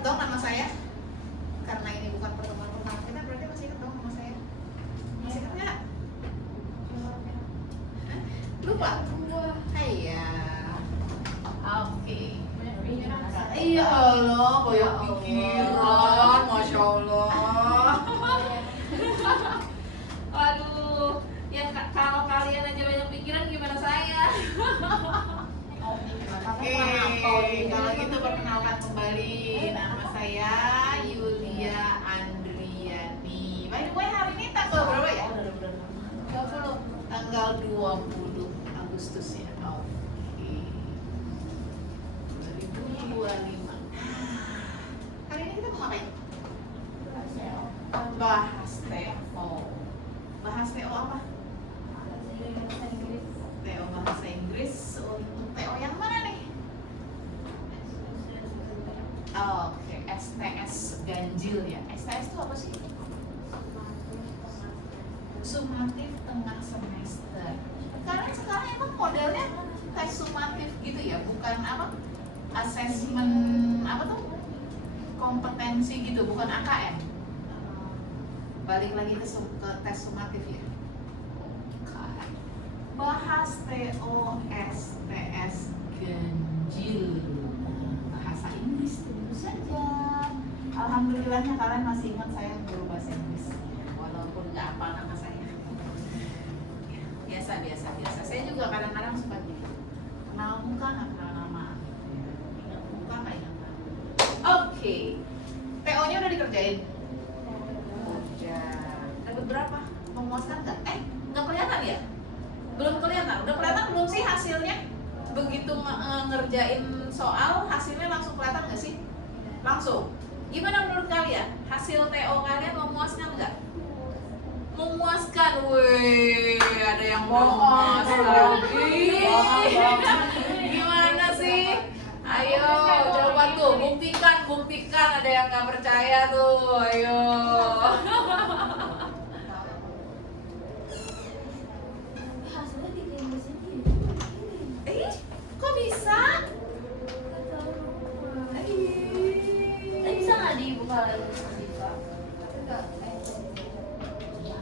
ingat dong nama saya? Karena ini bukan pertemuan pertama kita, berarti masih ingat dong nama saya? Masih ingat nggak? Lupa? Iya. Oke. Iya Allah, banyak pikiran, masya Allah. Waduh, ya kalau kalian aja banyak pikiran gimana saya? Oke, kalau gitu perkenalkan kembali, nama saya Yulia Andriani. By the way, hari ini tanggal berapa ya? 20. Tanggal 20 Agustus ya. Oke. 2025. Hari ini kita mau ngapain? Bahas TO. Bahas TO apa? TO bahasa Inggris. Untuk TO yang mana nih? Oke, STS ganjil ya. STS itu apa sih? Sumatif tengah semester. Karena sekarang emang modelnya tes sumatif gitu ya, bukan apa? Asesmen apa tuh? Kompetensi gitu, bukan AKM. Balik lagi ke tes sumatif ya. Bahas TO STS ganjil. Bahasa Inggris tentu saja. Alhamdulillahnya kalian masih ingat saya guru bahasa Inggris, walaupun nggak apa nama saya. Biasa. Saya juga kadang-kadang suka gitu. Kenal muka nggak kenal nama. Ingat muka nggak ingat nama. Oke. TO-nya udah dikerjain. Dapat berapa? Memuaskan nggak? Nggak kelihatan ya? Belum kelihatan. Udah kelihatan belum sih hasilnya? Begitu ngerjain soal, hasilnya langsung kelihatan nggak sih? Langsung. Gimana menurut kalian? Hasil TO kalian memuaskan nggak? Memuaskan, weh, ada yang memuaskan. Gimana sih? Ayo, coba tuh, buktikan. Ada yang nggak percaya tuh, ayo. Kok bisa? Bisa nggak dibuka lagi?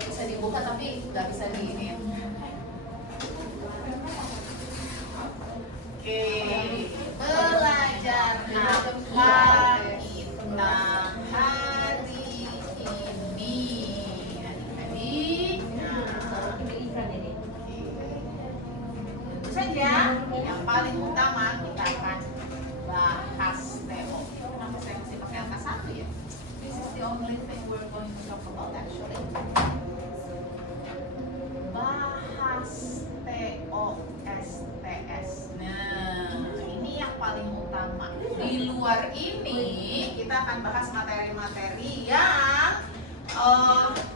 Bisa dibuka tapi nggak bisa di ini. Oke, belajar apa kita hari ini? Adik-adik, tentu saja yang paling utama kita akan bahas TO. Kenapa saya masih pakai angka 1 ya? This is the only thing we're going to talk about actually. Bahas TO STS. Nah, ini yang paling utama. Di luar ini kita akan bahas materi-materi yang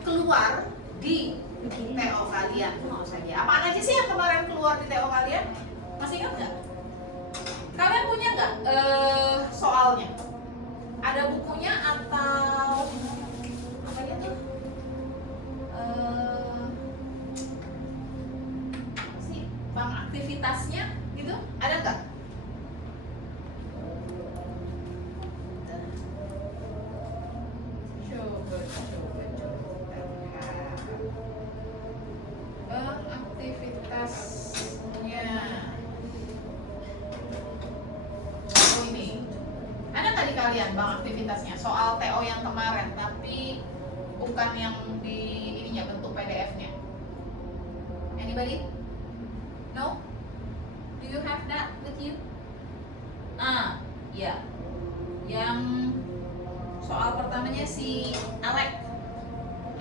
keluar di TO kalian tentu saja. Apaan aja sih yang kemarin keluar di TO kalian? Masih ingat nggak? Kalian punya nggak soalnya? Ada bukunya atau apa gitu? Sih, bang aktivitasnya gitu? Ada nggak? Coba. Bang aktivitasnya. Oh ini. Ada nggak di kalian bang aktivitasnya? Soal TO yang kemarin, tapi bukan yang di ininya bentuk PDF-nya. Anybody? No? Do you have that with you? Ya. Yang soal pertamanya si Alex.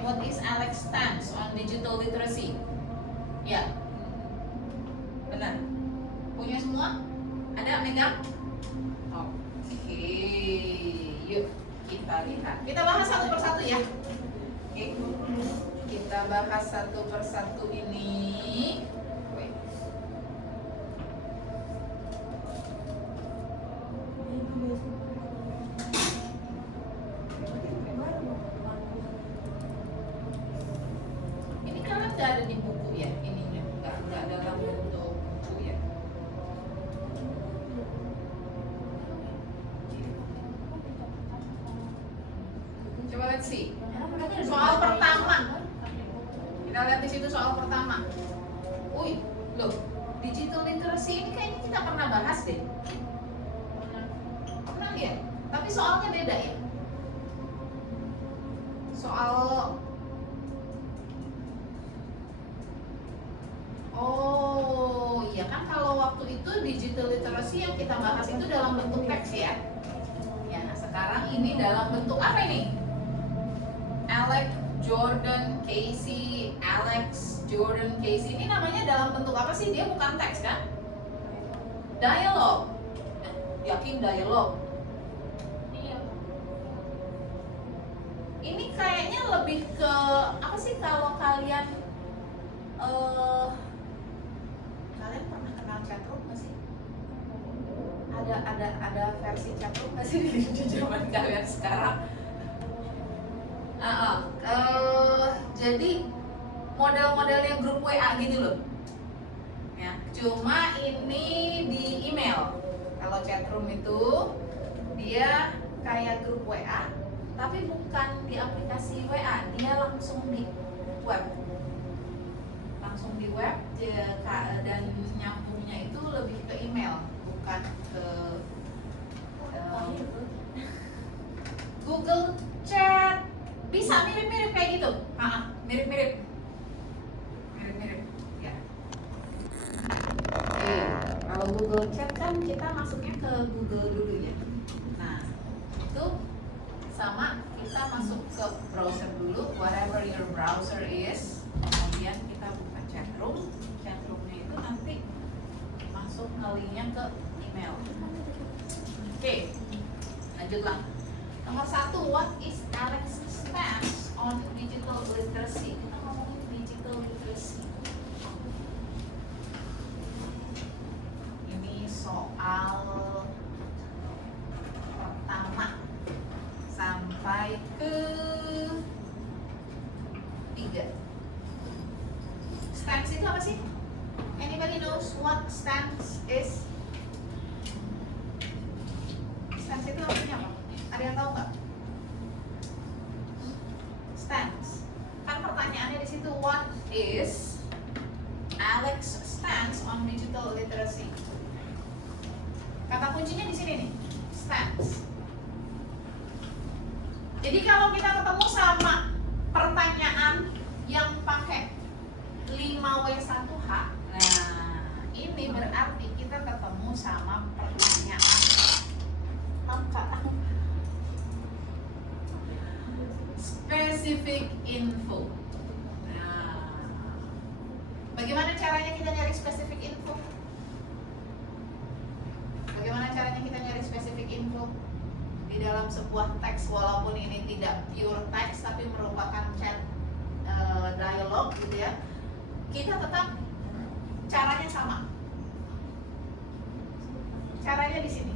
What is Alex stance on digital literacy? Ya. Benar. Punya semua? Ada megang? Oke. Yuk kita lihat. Kita bahas satu persatu ya. Oke. Kita bahas satu persatu ini. Wait. Ini kalian nggak ada di buku ya ininya, nggak dalam bentuk buku ya. soal pertama. Wih, loh, digital literacy ini kayaknya kita pernah bahas deh. Pernah ya? Tapi soalnya beda ya. Soal oh iya kan, kalau waktu itu digital literacy yang kita bahas itu dalam bentuk teks ya. Ya, sekarang ini dalam bentuk apa ini? Alex, Jordan, Casey, Alex, Jordan, Casey. Ini namanya dalam bentuk apa sih? Dia bukan teks kan? Dialog. Yakin dialog? Iya. Ini kayaknya lebih ke apa sih kalau kalian kalian pernah kenal chatroom nggak sih? Ada versi chatroom nggak sih di zaman kalian sekarang? Jadi model-modelnya grup WA gitu loh. Ya, cuma ini di email. Kalau chatroom itu dia kayak grup WA, tapi bukan di aplikasi WA, dia langsung di web. Langsung di web dan nyambungnya itu lebih ke email, bukan ke Google Chat. Bisa mirip-mirip kayak gitu. Mirip-mirip. Mirip-mirip. Ya. Oke, kalau Google Chat kan kita masuknya ke Google dulu ya. Nah, itu sama kita masuk ke browser dulu, whatever your browser is. Kemudian kita buka chatroom. Chatroomnya itu nanti masuk linknya ke email. Oke, lanjutlah. Nomor 1, what is Alex stance on digital literacy? Kita ngomongin digital literacy. Ini soal pertama sampai ke 3. Stance itu apa sih? Anybody knows what stance is? Stance itu artinya apa? Ada yang tahu nggak? Stance. Kan pertanyaannya di situ, what is Alex stance on digital literacy? Kata kuncinya di sini nih, stance. Jadi kalau kita ketemu sama pertanyaan yang pakai 5W1H, nah ini berarti kita ketemu sama pertanyaan angka. Specific info. Nah, bagaimana caranya kita nyari specific info? Bagaimana caranya kita nyari specific info? Di dalam sebuah teks, walaupun ini tidak pure teks tapi merupakan chat dialog gitu ya, kita tetap caranya sama. Caranya di sini.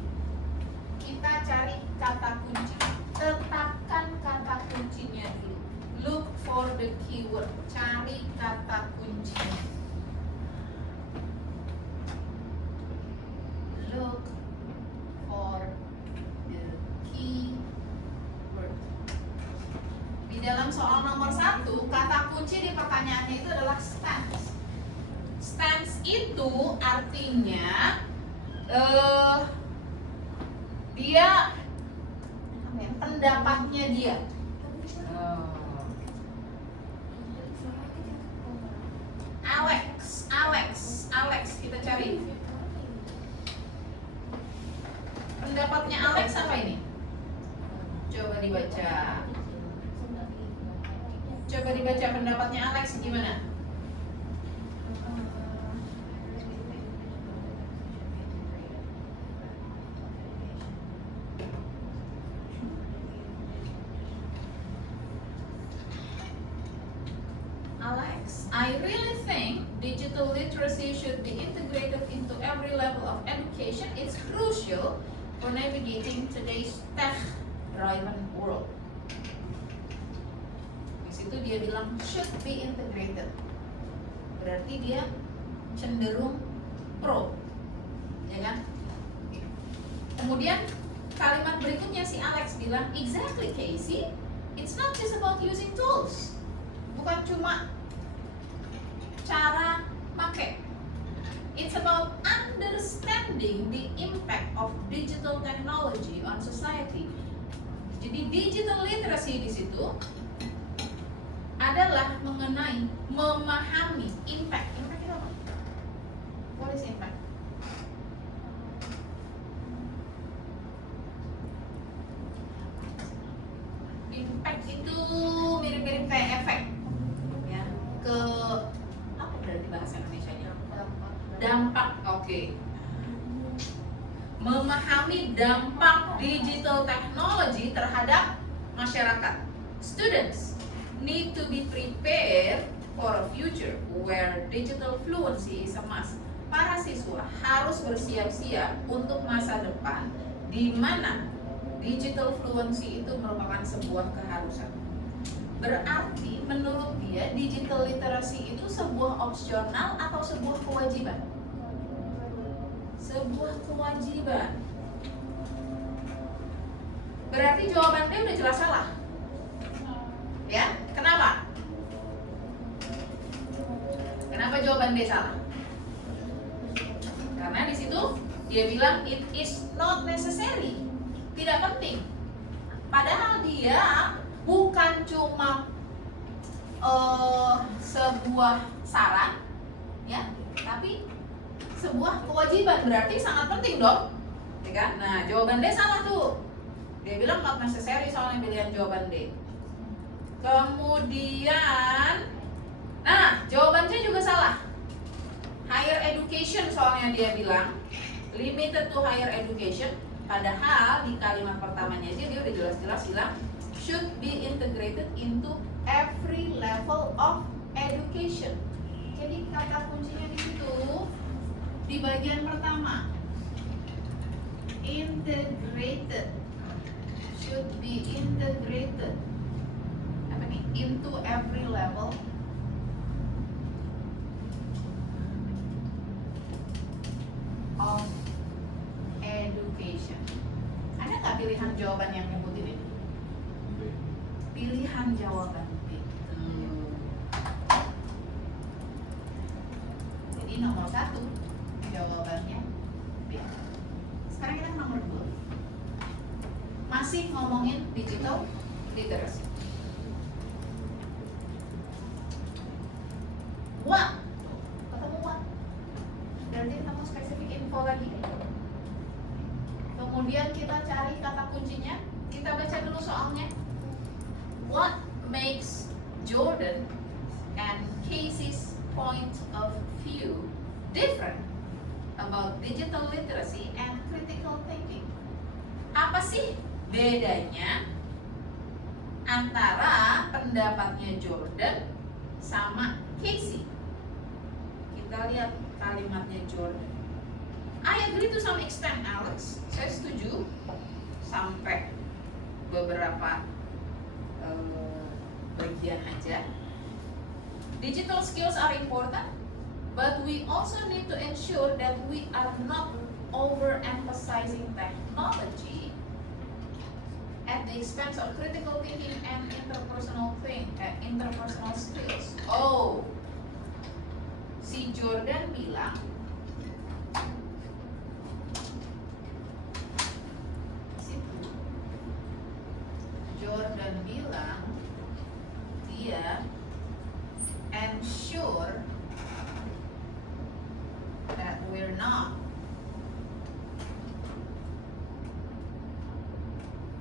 Kita cari kata kunci. Tetapkan kata kuncinya dulu. Look for the keyword. Cari kata kuncinya. Look for the keyword. Di dalam soal nomor 1, kata kunci di pertanyaannya itu adalah stance. Stance itu artinya dia pendapatnya dia. Alex, kita cari. Pendapatnya Alex apa ini? Coba dibaca. Coba dibaca pendapatnya Alex gimana? Alex, I really think digital literacy should be integrated into every level of education. It's crucial for navigating today's tech-driven world. Di situ dia bilang should be integrated. Berarti dia cenderung pro, ya kan? Kemudian kalimat berikutnya si Alex bilang, exactly Casey, it's not just about using tools. Bukan cuma understanding the impact of digital technology on society. Jadi digital literacy di situ adalah mengenai memahami impact. Impact itu apa? What is impact? Impact itu mirip-mirip kayak efek, ya. Ke apa berarti bahasa Indonesianya? Dampak. Oke. Memahami dampak digital technology terhadap masyarakat. Students need to be prepared for a future where digital fluency is a must. Para siswa harus bersiap-siap untuk masa depan di mana digital fluency itu merupakan sebuah keharusan. Berarti menurut dia digital literacy itu sebuah opsional atau sebuah kewajiban? Sebuah kewajiban. Berarti jawaban dia udah jelas salah. Ya, kenapa? Kenapa jawaban dia salah? Karena di situ dia bilang it is not necessary. Tidak penting. Padahal dia bukan cuma sebuah saran, ya, tapi sebuah kewajiban. Berarti sangat penting dong, ya kan? Nah, jawaban D salah tuh. Dia bilang not necessary soalnya pilihan jawaban D. Kemudian, nah, jawaban C juga salah. Higher education soalnya dia bilang limited to higher education. Padahal di kalimat pertamanya aja dia udah jelas-jelas bilang should be integrated into every level of education. Jadi kata kuncinya di situ di bagian pertama. Integrated. Should be integrated. Apa nih? Into every level of education. Ada nggak pilihan jawaban yang nyebutin ini? Pilihan jawaban B. Jadi nomor 1 jawabannya B. Sekarang kita ke nomor 2. Masih ngomongin digital literacy. What? Ketemu what? Berarti ketemu spesifik info lagi. Kemudian kita cari kata kuncinya. Kita baca dulu soalnya. What makes Jordan and Casey's point of view different about digital literacy and critical thinking? Apa sih bedanya antara pendapatnya Jordan sama Casey? Kita lihat kalimatnya Jordan. I agree to some extent, Alex. Saya setuju sampai beberapa bagian aja. Digital skills are important, but we also need to ensure that we are not overemphasizing technology at the expense of critical thinking and interpersonal skills. Oh, si Jordan bilang dia ensure that we're not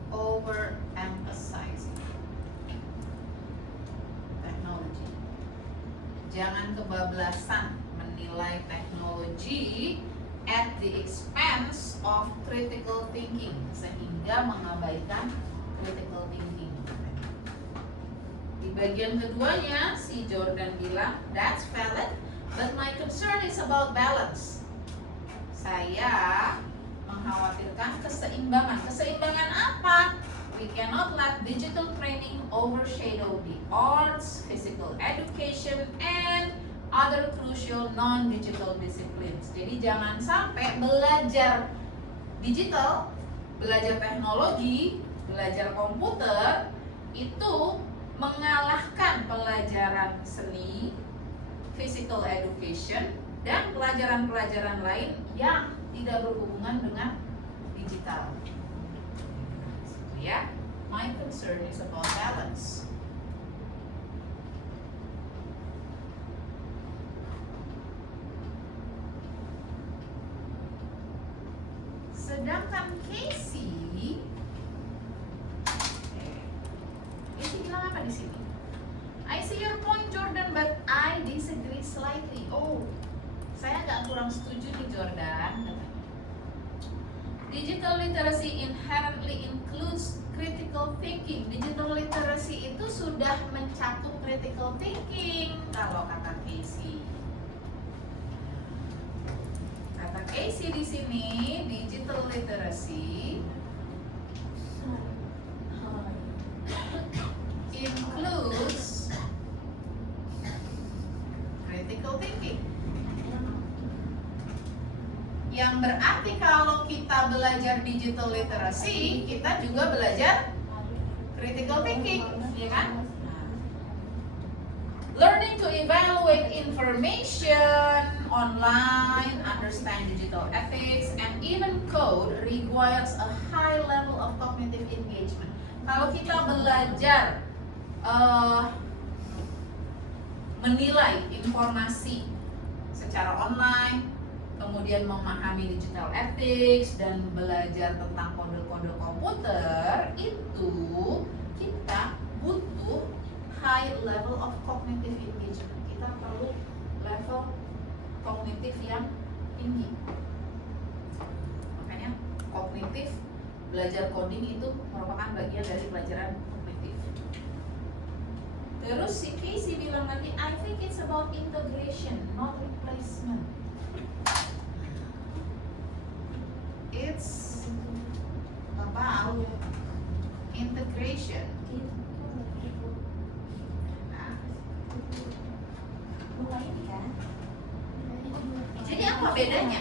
overemphasizing technology. Jangan kebablasan menilai teknologi at the expense of critical thinking, sehingga mengabaikan critical thinking. Di bagian keduanya, si Jordan bilang, that's valid, but my concern is about balance. Saya mengkhawatirkan keseimbangan. Keseimbangan apa? We cannot let digital training overshadow the arts, physical education, and other crucial non-digital disciplines. Jadi jangan sampai belajar digital, belajar teknologi, belajar komputer itu mengalahkan pelajaran seni, physical education, dan pelajaran-pelajaran lain yang tidak berhubungan dengan digital. Ya, my concern is about balance. Sedangkan Casey bilang apa di sini? I see your point, Jordan, but I disagree slightly. Oh, saya agak kurang setuju nih, Jordan. Digital literacy inherently includes critical thinking. Digital literacy itu sudah mencakup critical thinking, kalau kata Casey. Kata Casey di sini, digital literacy includes critical thinking. Yang berarti kalau kita belajar digital literacy, kita juga belajar critical thinking, ya kan? Learning to evaluate information online, understand digital ethics, and even code requires a high level of cognitive engagement. Kalau kita belajar menilai informasi secara online, kemudian memahami digital ethics dan belajar tentang kode-kode komputer, itu kita butuh high level of cognitive engagement. Kita perlu level kognitif yang tinggi. Makanya kognitif, belajar coding itu merupakan bagian dari pelajaran kognitif. Terus si Casey bilang lagi, I think it's about integration, not replacement. It's about integration. Jadi apa bedanya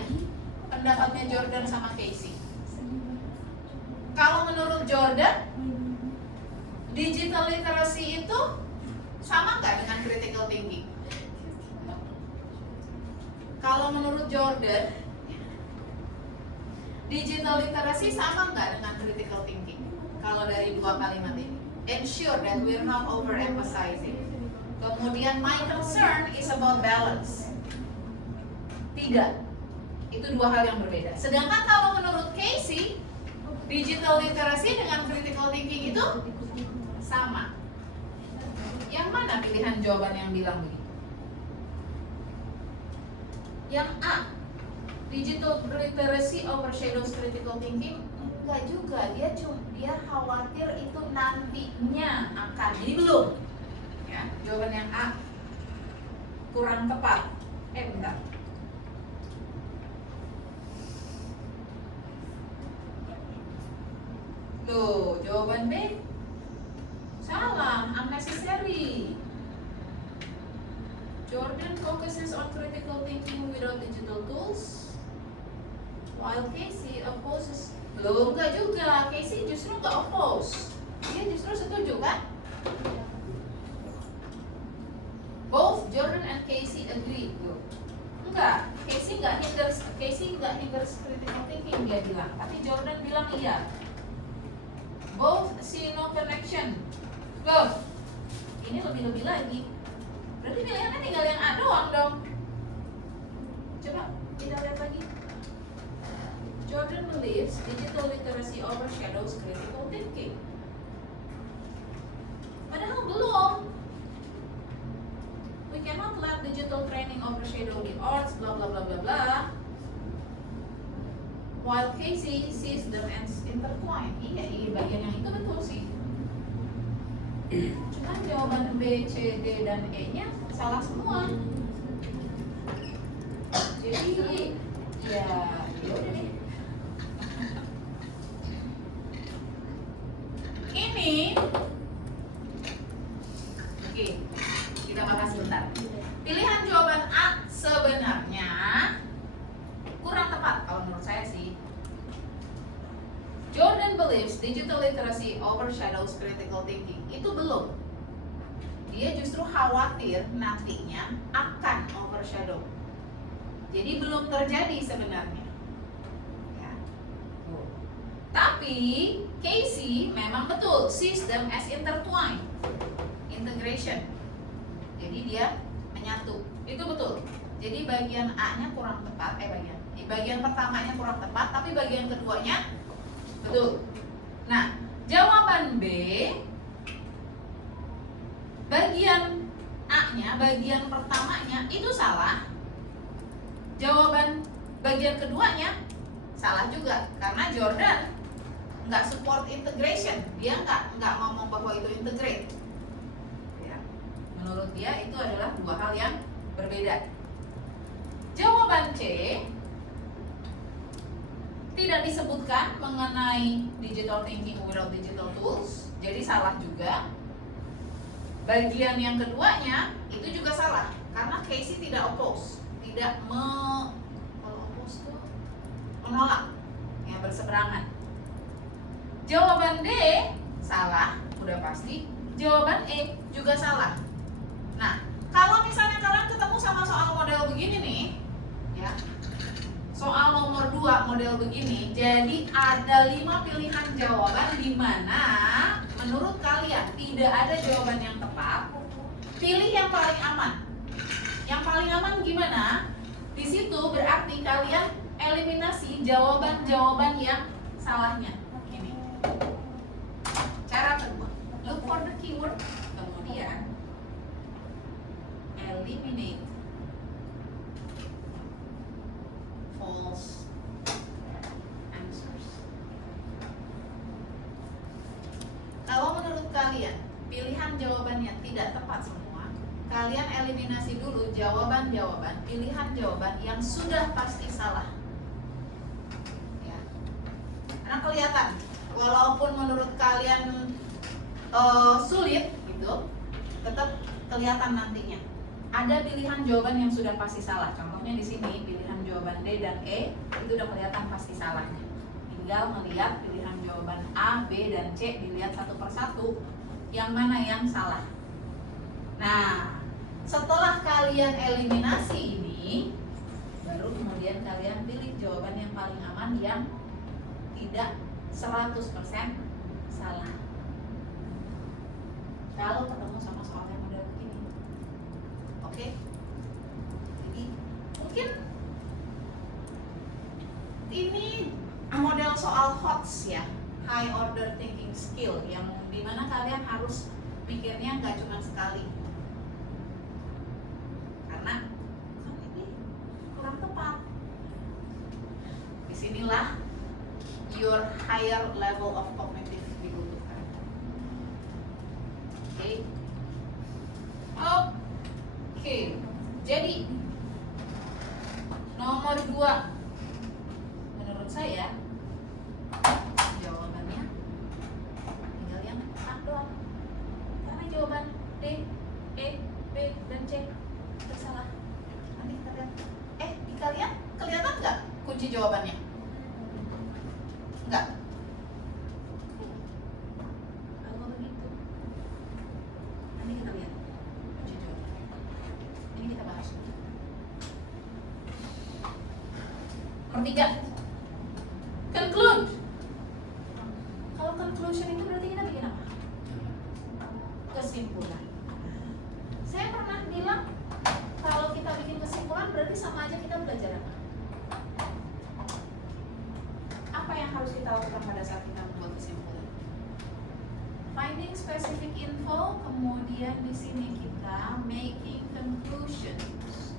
pendapatnya Jordan sama Casey? Kalau menurut Jordan, digital literacy itu sama nggak dengan critical thinking? Kalau menurut Jordan, digital literacy sama nggak dengan critical thinking? Kalau dari dua kalimat ini, ensure that we're not overemphasizing. Kemudian my concern is about balance. Tidak, itu dua hal yang berbeda. Sedangkan kalau menurut Casey, digital literacy dengan critical thinking itu sama. Yang mana pilihan jawaban yang bilang begitu? Yang A, digital literacy overshadows critical thinking. Enggak juga, dia khawatir itu nantinya akan. Jadi belum. Ya, jawaban yang A kurang tepat. Bentar. Tuh, jawaban B salah, unnecessary. Jordan focuses on critical thinking without digital tools, while Casey opposes. Belum, enggak juga. Casey justru enggak oppose. Dia justru setuju kan? Both Jordan and Casey agree. Enggak, Casey enggak hinders critical thinking, dia bilang. Tapi Jordan bilang iya. Both see no connection. Go. Ini lebih-lebih lagi. Berarti pilihannya tinggal yang A doang dong. Coba kita lihat lagi. Jordan believes digital literacy overshadows critical thinking. Padahal belum. We cannot let digital training overshadow the arts, bla bla bla bla bla. While Casey sees them as intertwined. Iya, bagian yang itu betul sih. Cuman jawaban B, C, D, dan E-nya salah semua. Jadi, ya udah deh. Ini, oke, kita bahas sebentar. Pilihan jawaban A sebenarnya kurang tepat kalau menurut saya sih. Jordan believes digital literacy overshadows critical thinking. Itu belum. Dia justru khawatir nantinya akan overshadow. Jadi belum terjadi sebenarnya. Tapi Casey memang betul system as intertwined, integration. Jadi dia menyatu, itu betul. Jadi bagian A-nya kurang tepat, bagian pertamanya kurang tepat, tapi bagian keduanya betul. Nah, jawaban B, bagian A-nya, bagian pertamanya itu salah. Jawaban bagian keduanya salah juga, karena Jordan nggak support integration, dia nggak ngomong bahwa itu integrate. Ya. Menurut dia itu adalah dua hal yang berbeda. Jawaban C tidak disebutkan mengenai digital thinking without digital tools, jadi salah juga. Bagian yang keduanya itu juga salah, karena Casey tidak oppose, tidak kalau oppose tuh menolak, yang berseberangan. Jawaban D salah, udah pasti. Jawaban E juga salah. Nah, kalau misalnya kalian ketemu sama soal model begini nih, ya, soal nomor 2 model begini, jadi ada 5 pilihan jawaban di mana menurut kalian tidak ada jawaban yang tepat. Pilih yang paling aman. Yang paling aman gimana? Di situ berarti kalian eliminasi jawaban-jawaban yang salahnya. Ini. Cara kedua, look for the keyword, kemudian eliminate false answers. Kalau menurut kalian pilihan jawabannya tidak tepat semua, kalian eliminasi dulu jawaban-jawaban, pilihan jawaban yang sudah pasti salah. Ya. Karena kelihatan, walaupun menurut kalian sulit gitu, tetap kelihatan nantinya. Ada pilihan jawaban yang sudah pasti salah. Contohnya di sini pilihan jawaban D dan E itu udah kelihatan pasti salahnya. Tinggal melihat pilihan jawaban A, B, dan C, dilihat satu persatu yang mana yang salah. Nah, setelah kalian eliminasi ini, baru kemudian kalian pilih jawaban yang paling aman yang tidak 100% salah. Kalau ketemu sama soal yang model begini. Oke? Jadi mungkin ini model soal HOTS ya, high order thinking skill, yang dimana kalian harus pikirnya nggak cuma sekali, karena ini kurang tepat. Disinilah your higher level of cognitive dibutuhkan. Oke. Jadi nomor 2 menurut saya jawabannya tinggal yang A doang, karena jawaban D, E, B, dan C itu salah. Nanti kita lihat. Di kalian kelihatan nggak kunci jawabannya? Enggak. Kalau begitu, nanti kita lihat kunci jawabannya. Ini kita bahas. Nomor 3, conclude. Kalau conclusion itu berarti kita bikin apa? Kesimpulan. Saya pernah bilang kalau kita bikin kesimpulan berarti sama aja kita belajar apa? Apa yang harus kita lakukan pada saat kita membuat kesimpulan? Finding specific info, kemudian di sini kita making conclusions.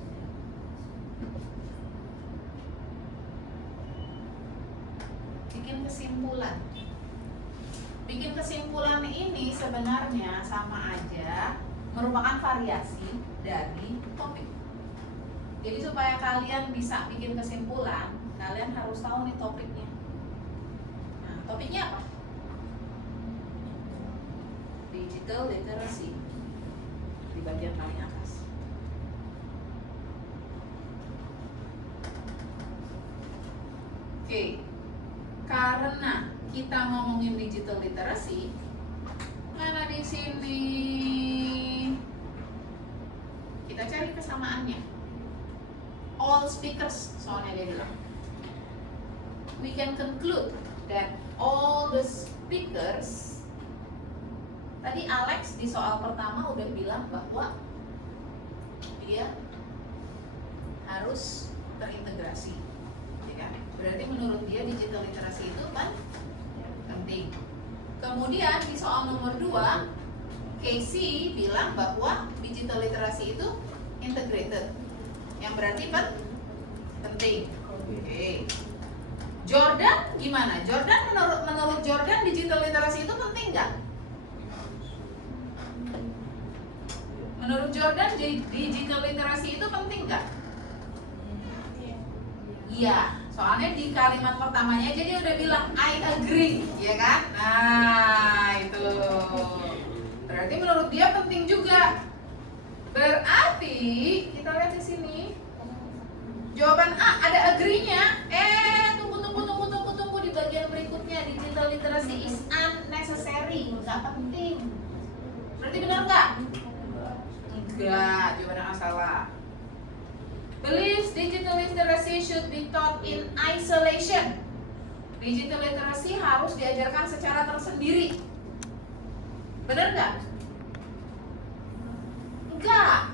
Bikin kesimpulan. Bikin kesimpulan ini sebenarnya sama aja merupakan variasi dari topik. Jadi supaya kalian bisa bikin kesimpulan, kalian harus tahu nih topiknya. Nah, topiknya apa? Digital literacy di bagian paling atas. Oke. Karena kita ngomongin digital literacy, karena di sini kita cari kesamaannya. All speakers, soalnya dia bilang, we can conclude that all the speakers. Tadi Alex di soal pertama udah bilang bahwa dia harus terintegrasi, ya kan? Berarti menurut dia digital literasi itu kan penting. Kemudian di soal nomor 2, Casey bilang bahwa digital literasi itu integrated, yang berarti penting. Oke. Jordan gimana? Jordan menurut Jordan digital literasi itu penting nggak? Menurut Jordan digital literasi itu penting nggak? Iya, soalnya di kalimat pertamanya aja dia udah bilang I agree, ya kan? Nah, itu. Berarti menurut dia penting juga. Berarti kita lihat di sini. Jawaban A ada agree-nya. Tunggu di bagian berikutnya, digital literacy is unnecessary, nggak penting. Berarti benar nggak? Enggak, jawaban A salah. Believes digital literacy should be taught in isolation. Digital literacy harus diajarkan secara tersendiri. Benar nggak? Enggak.